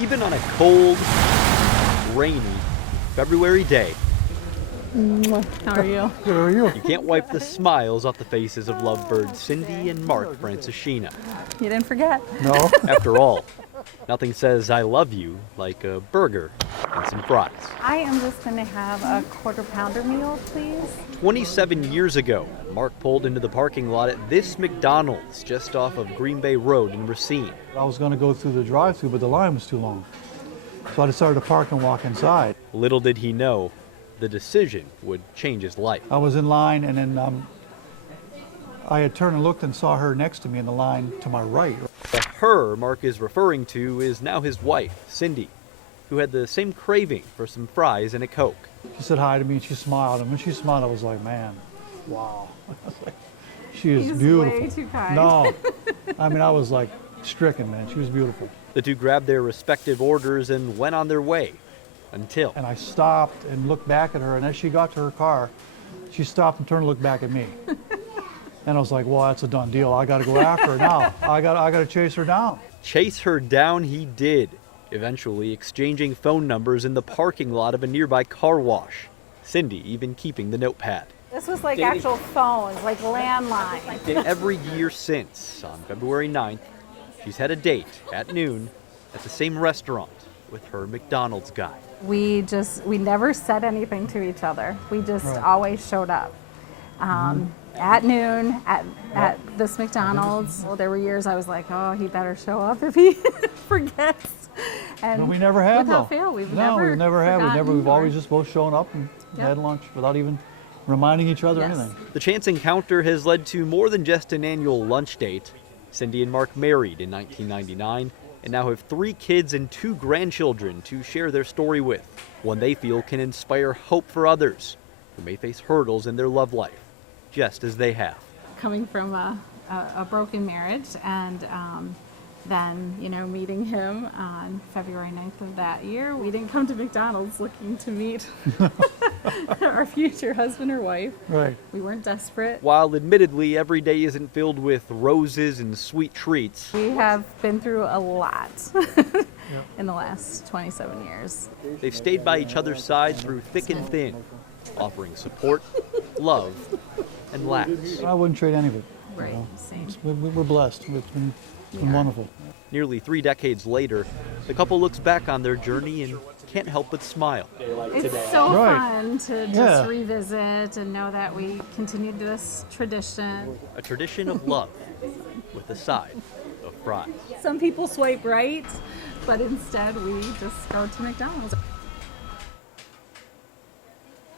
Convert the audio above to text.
even on a cold, rainy February day. How are you? Good, are you? You can't wipe the smiles off the faces of lovebirds Cindy and Mark Franciscina. You didn't forget? No. After all, nothing says I love you like a burger and some fries. I am just going to have a quarter pounder meal, please. 27 years ago, Mark pulled into the parking lot at this McDonald's just off of Green Bay Road in Racine. I was going to go through the drive-thru, but the line was too long. So I decided to park and walk inside. Little did he know, the decision would change his life. I was in line, and then I had turned and looked and saw her next to me in the line to my right. The her Mark is referring to is now his wife, Cindy, who had the same craving for some fries and a Coke. She said hi to me, and she smiled. And when she smiled, I was like, man, wow. She is He's beautiful. way too kind. No. I mean, I was like stricken, man. She was beautiful. The two grabbed their respective orders and went on their way until... And I stopped and looked back at her, and as she got to her car, she stopped and turned and looked back at me. And I was like, well, that's a done deal. I got to go after her now. I got to chase her down. Chase her down he did, eventually exchanging phone numbers in the parking lot of a nearby car wash. Cindy even keeping the notepad. This was like actual phones, like landline. Every year since, on February 9th, she's had a date at noon at the same restaurant with her McDonald's guy. We never said anything to each other. We just Right. always showed up. At noon at this McDonald's. Well, there were years I was like, oh, he better show up if he forgets. And But we never have, without though. fail, we've no, never we've never had. We've or- always just both shown up and Yep. had lunch without even reminding each other Yes. anything. The chance encounter has led to more than just an annual lunch date. Cindy and Mark married in 1999 and now have 3 kids and 2 grandchildren to share their story with, one they feel can inspire hope for others who may face hurdles in their love life, just as they have. Coming from a broken marriage and then, meeting him on February 9th of that year. We didn't come to McDonald's looking to meet our future husband or wife. Right. We weren't desperate. While admittedly every day isn't filled with roses and sweet treats, We have been through a lot in the last 27 years. they've stayed by each other's side through thick and thin, offering support, love, and laughs. I wouldn't trade any of it. Right, know. same. We're blessed. It's been wonderful. Nearly 3 decades later, the couple looks back on their journey and can't help but smile. It's so Right. fun to just Yeah. revisit and know that we continued this tradition. A tradition of love with a side of fries. Some people swipe right, but instead we just go to McDonald's.